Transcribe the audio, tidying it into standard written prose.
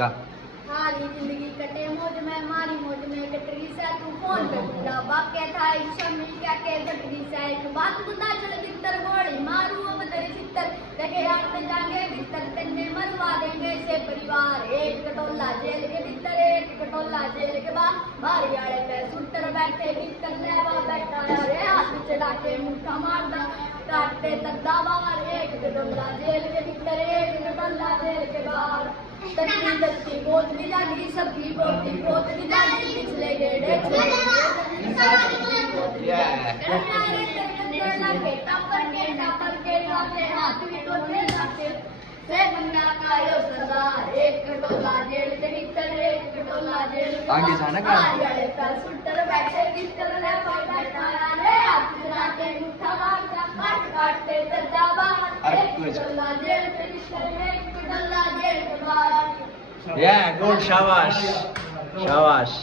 का। हारी जिंदगी कटे मौज में मारी मौज में कटरी से तू फोन पे बुला बाके था शमी क्या के कटरी से एक बात बता चल भीतर गोली मारू अब तेरे चित्तर देखे यार पे जाके भीतर तेने मरवा देंगे से परिवार एक कटोला जेल के भीतर एक कटोला जेल के बाहर वाले पे सुतर बैठे भीतर लेवा बैठा रे हाथ चला के मुट्ठा मारदा काटते तद्दा बाहर एक कटोला जेल के भीतर एक कटोला जेल के बाहर तत्ती तत्ती बोत भी जागी सबकी बोत भी जागी पिछले गेड़े टापर के लाते हाथ भी टोटे लाते से बंदा का यो सरदार एक कटोला जेल के भीतर एक कटोला जेल आगे जाना का वाले का सुटर बैठे भीतर ले बैठा रे हाथ चला के मुट्ठा मारता काट काटते तद्दा बाहर एक कटोला जेल के भीतर एक कटोला जेल के बाहर Yeah, good, shabash. Shabash.